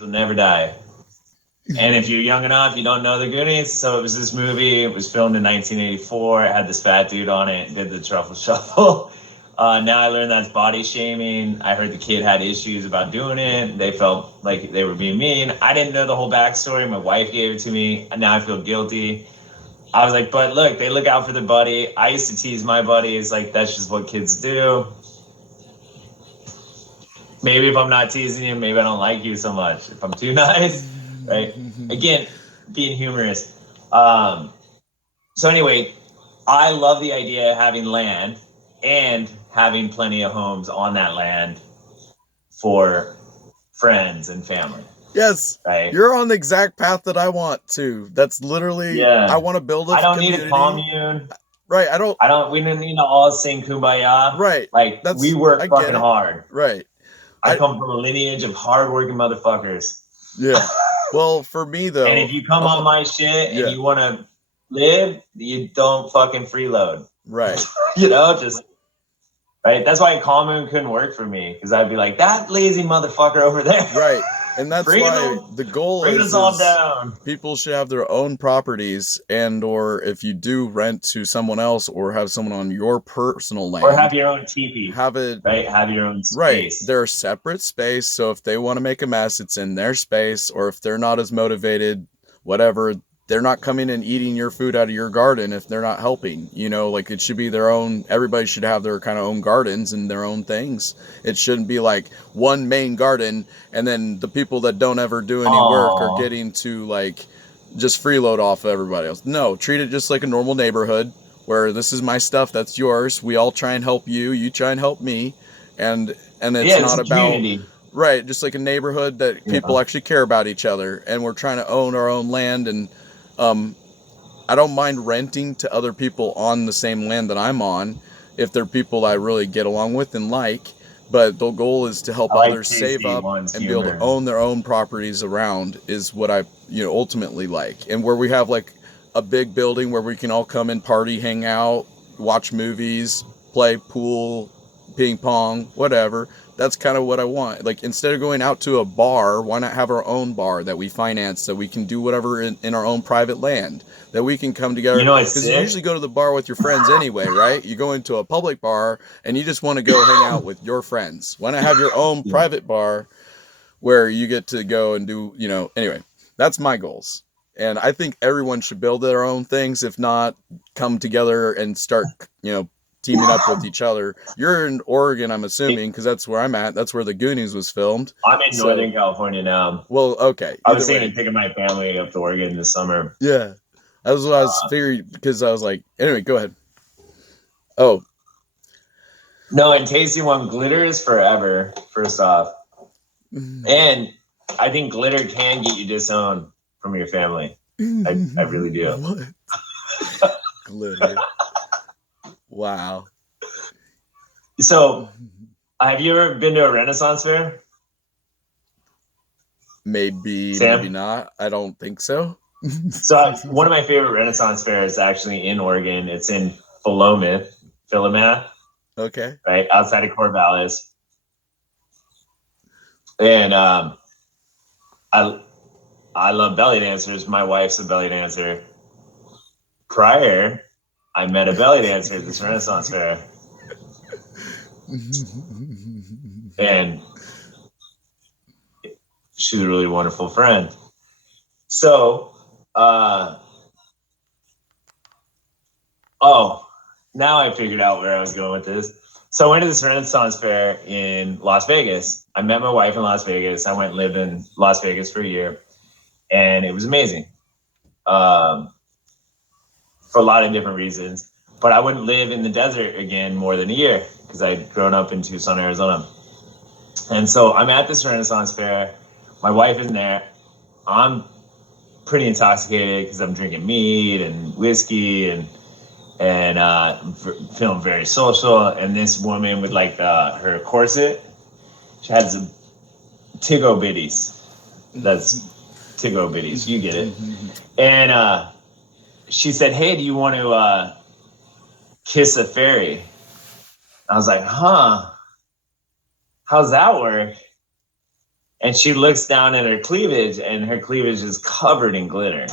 will never die. And if you're young enough, you don't know the Goonies. So it was this movie. It was filmed in 1984. It had this fat dude on it. Did the truffle shuffle. Now I learned that's body shaming. I heard the kid had issues about doing it. They felt like they were being mean. I didn't know the whole backstory. My wife gave it to me. And now I feel guilty. I was like, but look, they look out for their buddy. I used to tease my buddies. Like, that's just what kids do. Maybe if I'm not teasing you, maybe I don't like you so much. If I'm too nice, right? Again, being humorous. So anyway, I love the idea of having land and having plenty of homes on that land for friends and family. Yes, right. You're on the exact path that I want to. That's literally, I want to build a I don't community. need a commune. Right, we didn't need to all sing Kumbaya. Right. Like, we work fucking hard. Right. I come from a lineage of hardworking motherfuckers. Yeah. Well, for me though. And if you come on my shit and you want to live, you don't fucking freeload. Right. Just, right? That's why commune couldn't work for me, because I'd be like, that lazy motherfucker over there. Right. And that's why the goal bring us all down. People should have their own properties, and or if you do rent to someone else or have someone on your personal land. Or have your own teepee. Have it. Right, have your own space. Right. They're separate space, so if they want to make a mess, it's in their space, or if they're not as motivated, whatever, they're not coming and eating your food out of your garden if they're not helping. Like, it should be their own. Everybody should have their kind of own gardens and their own things. It shouldn't be like one main garden and then the people that don't ever do any work are getting to like just freeload off of everybody else. No, treat it just like a normal neighborhood where this is my stuff, that's yours. We all try and help you. You try and help me. And it's not about community. Right, just like a neighborhood that people actually care about each other, and we're trying to own our own land. And I don't mind renting to other people on the same land that I'm on if they're people I really get along with and like, but the goal is to help others save up and be able to own their own properties around is what I ultimately like. And where we have like a big building where we can all come and party, hang out, watch movies, play pool, ping pong, whatever. That's kind of what I want. Like, instead of going out to a bar, why not have our own bar that we finance so we can do whatever in our own private land, that we can come together. Because you usually go to the bar with your friends anyway, right? You go into a public bar and you just want to go hang out with your friends. Why not have your own private bar where you get to go and do, anyway, that's my goals. And I think everyone should build their own things. If not, come together and start, teaming up with each other. You're in Oregon, I'm assuming, because that's where I'm at. That's where the Goonies was filmed. I'm in Northern California now. Well, okay. I was thinking of taking my family up to Oregon this summer. Yeah. That was what I was figuring, because I was like, anyway, go ahead. Oh. No, and Tasty One, glitter is forever, first off. And I think glitter can get you disowned from your family. I really do. What? Glitter. Wow. So, have you ever been to a Renaissance fair? Maybe, maybe not. I don't think so. So, one of my favorite Renaissance fairs is actually in Oregon. It's in Philomath. Okay. Right outside of Corvallis. And I love belly dancers. My wife's a belly dancer. Prior, I met a belly dancer at this Renaissance fair. And she's a really wonderful friend. So, now I figured out where I was going with this. So I went to this Renaissance fair in Las Vegas. I met my wife in Las Vegas. I went and lived in Las Vegas for a year. And it was amazing. For a lot of different reasons, but I wouldn't live in the desert again more than a year because I'd grown up in Tucson, Arizona. And so I'm at this Renaissance fair. My wife isn't there. I'm pretty intoxicated because I'm drinking mead and whiskey and feeling very social. And this woman with like her corset, she had some Tiggo bitties. That's Tiggo bitties. You get it. And she said, "Hey, do you want to kiss a fairy?" I was like, "Huh? How's that work?" And she looks down at her cleavage, and her cleavage is covered in glitter.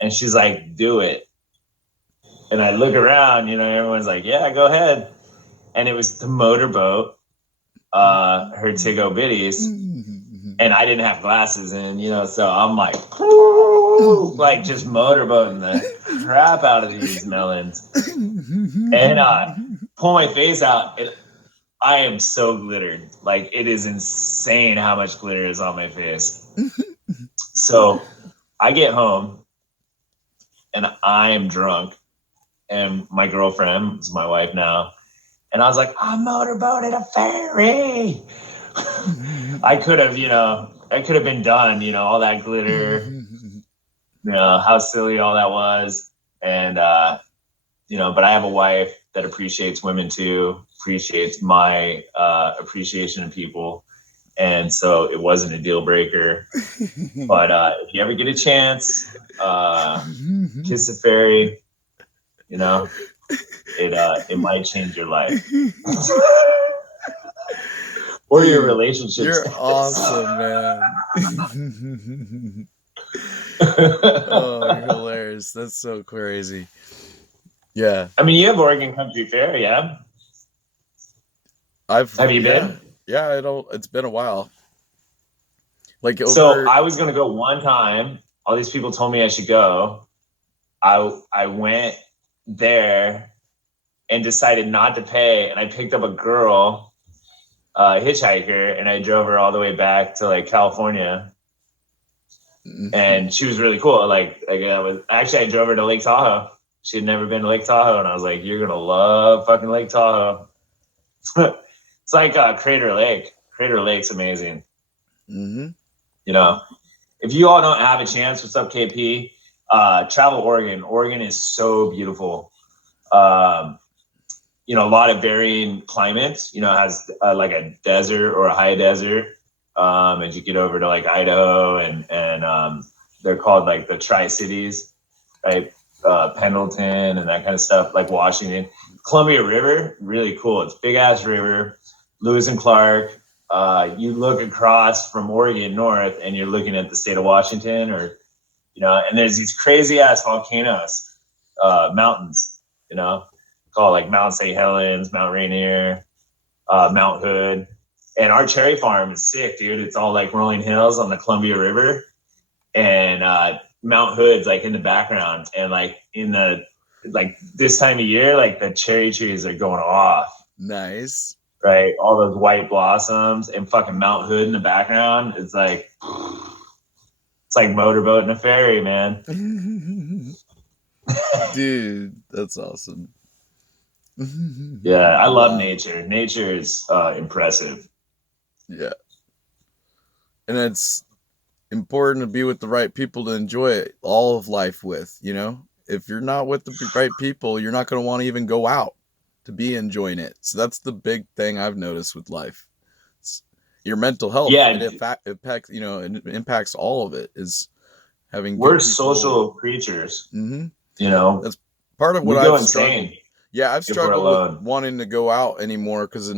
And she's like, do it. And I look around, everyone's like, yeah, go ahead. And it was the motorboat, her Tiggo Bitties. And I didn't have glasses in, so I'm like, like just motorboating the crap out of these melons. And pull my face out, and I am so glittered. Like, it is insane how much glitter is on my face. So I get home, and I am drunk, and my girlfriend is my wife now, and I was like, I motorboated a ferry. I could have been done, all that glitter, how silly all that was. And, but I have a wife that appreciates women too, appreciates my appreciation of people. And so it wasn't a deal breaker. But if you ever get a chance, kiss a fairy, it might change your life. Or your relationship. You're awesome, man. Oh, you're hilarious. That's so crazy. Yeah. I mean, you have Oregon Country Fair, yeah? Have you been? Yeah, it's been a while. So I was going to go one time. All these people told me I should go. I went there and decided not to pay. And I picked up a girl, hitchhiker, and I drove her all the way back to like California. And she was really cool. I drove her to Lake Tahoe. She had never been to Lake Tahoe. And I was like, you're going to love fucking Lake Tahoe. It's like Crater Lake. Crater Lake's amazing. Mm-hmm. If you all don't have a chance, what's up, KP? Travel Oregon. Oregon is so beautiful. A lot of varying climates. It has like a desert or a high desert. As you get over to like Idaho and they're called like the Tri-Cities, right? Pendleton and that kind of stuff, like Washington. Columbia River, really cool. It's big ass river. Lewis and Clark. You look across from Oregon north, and you're looking at the state of Washington, and there's these crazy ass volcanoes, mountains, called like Mount St. Helens, Mount Rainier, Mount Hood. And our cherry farm is sick, dude. It's all like rolling hills on the Columbia River, and Mount Hood's like in the background, and like in the this time of year, like the cherry trees are going off. Nice. Right, all those white blossoms and fucking Mount Hood in the background. It's like motorboating a ferry, man. Dude, that's awesome. Yeah, I love nature. Nature is impressive. Yeah, and it's important to be with the right people to enjoy it, all of life with. If you're not with the right people, you're not going to want to even go out to be enjoying it. So that's the big thing I've noticed with life. It's your mental health. Yeah, it impacts all of it. Is having. We're social creatures. Mm-hmm. That's part of what I've struggled. Yeah, I've struggled with wanting to go out anymore because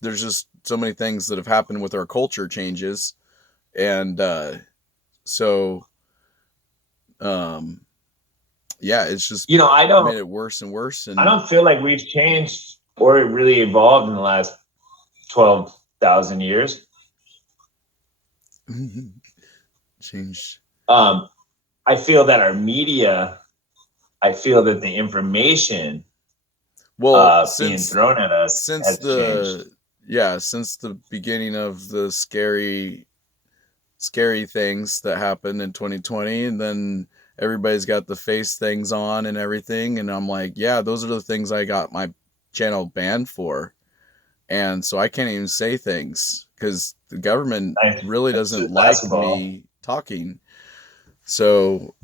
there's just so many things that have happened with our culture changes, and yeah, it's just made it worse and worse. And I don't feel like we've changed or really evolved in the last 12,000 years. Changed. I feel that our media, I feel that the information being thrown at us has changed. Since the beginning of the scary things that happened in 2020, and then everybody's got the face things on and everything. And I'm like, yeah, those are the things I got my channel banned for. And so I can't even say things because the government really doesn't like me talking. So,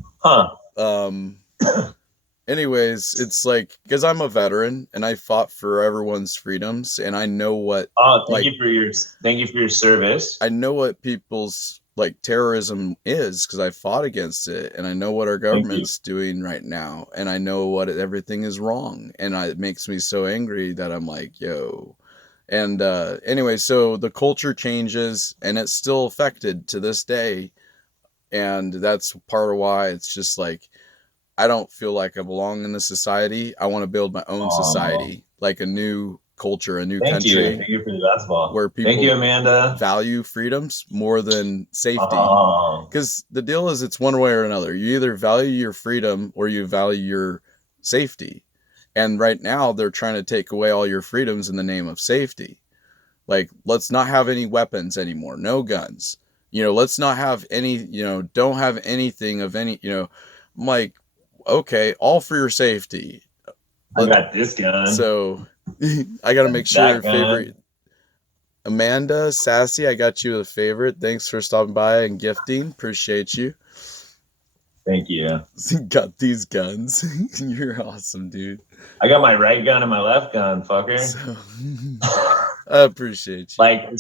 anyways, it's like, because I'm a veteran and I fought for everyone's freedoms, and I know what. Thank you for your service. I know what people's terrorism is because I fought against it, and I know what our government's doing right now, and I know what everything is wrong, and it makes me so angry that I'm like, yo, And anyway, so the culture changes and it's still affected to this day. And that's part of why it's just like, I don't feel like I belong in this society. I want to build my own Oh, society, like a new culture, a new thank you. country Thank you for the basketball. where Thank you, people Amanda. value freedoms more than safety. Oh, Because the deal is, it's one way or another. You either value your freedom or you value your safety. And right now, they're trying to take away all your freedoms in the name of safety. Like, let's not have any weapons anymore, no guns. Let's not have any, don't have anything of any, I'm like, okay, all for your safety. I Let, got this gun, so I got to make sure that gun. favorite Amanda, Sassy, I got you a favorite. Thanks for stopping by and gifting. Appreciate you. Thank you. Got these guns. You're awesome, dude. I got my right gun and my left gun, fucker. So I appreciate you. Like,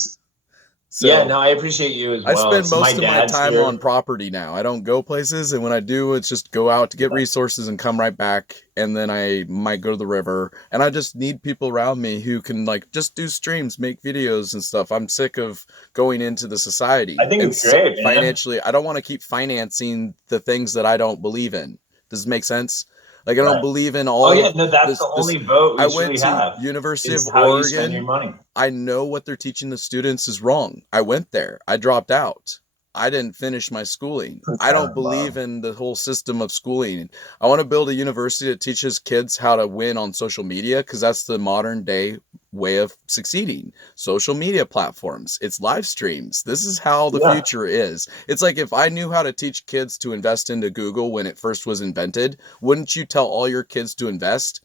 yeah, So no, I appreciate you as I well. spend So my most of my dad's time on here. property now. I don't go places, and when I do, it's just go out to get resources and come right back. And then I might go to the river, and I just need people around me who can like just do streams, make videos and stuff. I'm sick of going into the I society think and it's great, man. financially. I don't want to keep financing the things that I don't believe in. Does it make sense? Like, I don't Right. believe in Oh all yeah, of no, that's the this. only vote I we went truly to have University of is how you spend your Oregon. money. I know what they're teaching the students is wrong. I went there. I dropped out. I didn't finish my schooling. It's I kind don't of love. believe in the whole system of schooling. I want to build a university that teaches kids how to win on social media because that's the modern day way of succeeding. Social media platforms, it's live streams. This is how the Yeah. future is. It's like if I knew how to teach kids to invest into Google when it first was invented, wouldn't you tell all your kids to invest?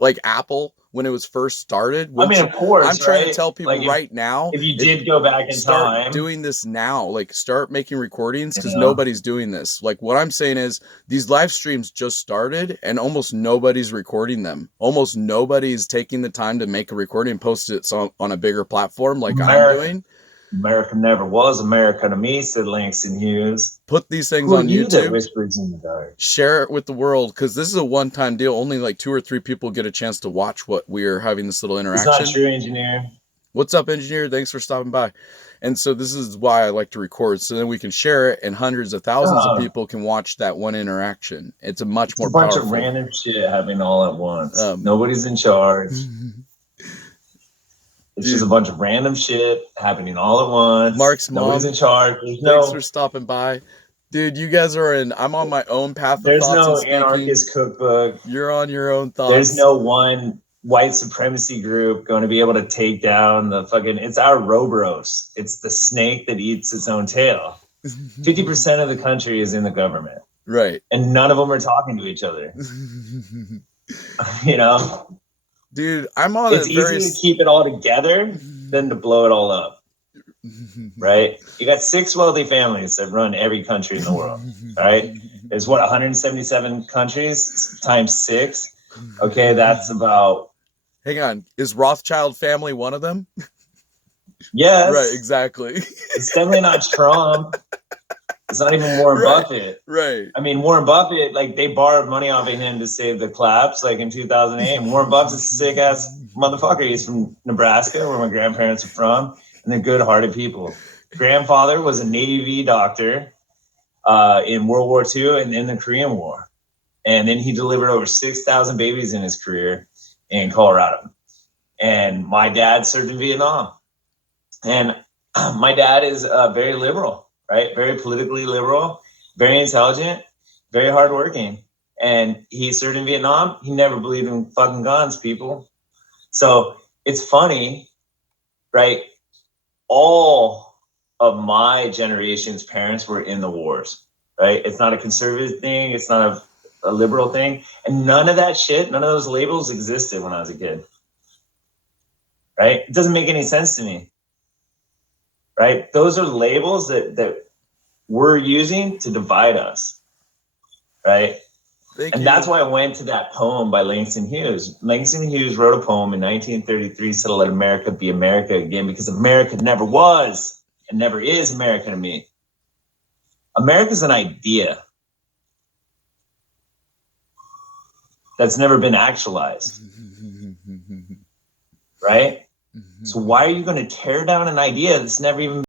Like Apple when it was first started, I wouldn't mean, you? of I'm course, trying to right? tell Like people right now, if you if did go back in start time, doing this now, like start making recordings you because know, nobody's doing this. Like what I'm saying is these live streams just started and almost nobody's recording them. Almost nobody's taking the time to make a recording and post it on a bigger platform like I'm America, doing. America never was America to me, said Langston Hughes. Put these things Who are on you that YouTube, whispers in the dark? share it with the world because this is a one-time deal. Only like 2 or 3 people get a chance to watch what we are having this little It's not interaction. true, engineer. What's up, engineer? Thanks for stopping by. And so this is why I like to record, so then we can share it and hundreds of thousands of Oh, people can watch that one interaction. It's a much it's a more bunch of powerful. random shit happening all at once. Um, Nobody's in charge. It's just a dude, bunch of random shit happening all at once. Mark's Nobody's mom, in charge. There's thanks for no stopping by. Dude, you guys are in. I'm on my own path of there's thoughts and no speaking. anarchist cookbook. You're on your own There's thoughts. no one white supremacy group going to be able to take down the fucking. It's our Roboros. It's the snake that eats its own tail. 50% of the country is in the government, Right. and none of them are talking to each other. You know, Dude, I'm on a it's very. easier to keep it all together than to blow it all up. Right? You got 6 wealthy families that run every country in the world. All right. There's what 177 countries times 6. Okay, that's about. Hang on. Is Rothschild family one of them? Right, Yes. exactly. It's definitely not Trump. It's not even Warren Right, Buffett. right. I mean, Warren Buffett, like they borrowed money off of him to save the collapse, like in 2008. And Warren Buffett's a sick ass motherfucker. He's from Nebraska, where my grandparents are from, and they're good-hearted people. Grandfather was a Navy doctor in World War II and in the Korean War, and then he delivered over 6,000 babies in his career in Colorado. And my dad served in Vietnam, and my dad is very liberal, right? Very politically liberal, very intelligent, very hardworking. And he served in Vietnam. He never believed in fucking guns, people. So it's funny, right? All of my generation's parents were in the wars, right? It's not a conservative thing. It's not a liberal thing. And none of that shit, none of those labels existed when I was a kid, right? It doesn't make any sense to me, right? Those are labels that we're using to divide us, right? Thank And you. that's why I went to that poem by Langston Hughes. Langston Hughes wrote a poem in 1933, said, "Let America be America again," because America never was and never is America to me. America's an idea that's never been actualized, right? So why are you going to tear down an idea that's never even